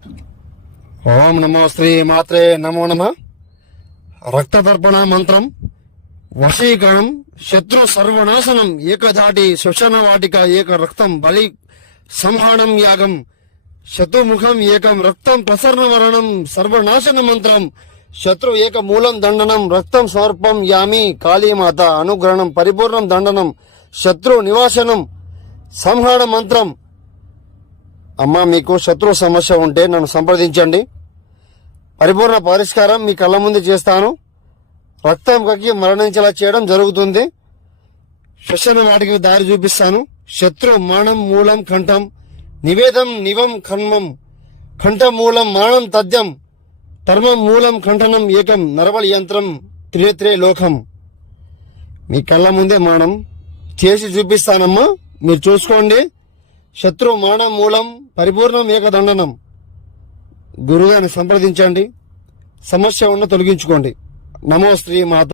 ఓం నమో శ్రీ మాత్రే నమో నమ. రక్తతర్పణ మంత్రం, వశీకరణం, శత్రు సర్వనాశనం, ఏకధాటి శ్వశన వాటిక, ఏక రక్తం బలి సంహానం యాగం, శత్రుముఖం ఏకం రక్తం ప్రసరణ వరణం, సర్వనాశన మంత్రం, శత్రు ఏక మూలం దండనం, రక్తం సమర్పం యామి కాళీమాత అనుగ్రహణం, పరిపూర్ణం దండనం, శత్రు నివాసనం, సంహార మంత్రం. అమ్మా, మీకు శత్రు సమస్య ఉంటే నన్ను సంప్రదించండి. పరిపూర్ణ పరిష్కారం మీ కళ్ళ ముందు చేస్తాను. రక్తం కక్కి మరణించేలా చేయడం జరుగుతుంది. శ్వశన వాటికి దారి చూపిస్తాను. శత్రు మరణం మూలం కంఠం, నివేదం నివం కన్మం, కంఠం మూలం మరణం తథ్యం, ధర్మం మూలం కంఠనం ఏకం, నరబలి యంత్రం త్రినేత్రే లోకం. మీ కళ్ళ ముందే మరణం చేసి చూపిస్తానమ్మా, మీరు చూసుకోండి. శత్రు మరణం మూలం పరిపూర్ణం ఏకదండనం. గురువుగారిని సంప్రదించండి. సమస్య ఉన్న తొలగించుకోండి. నమో శ్రీ మాత.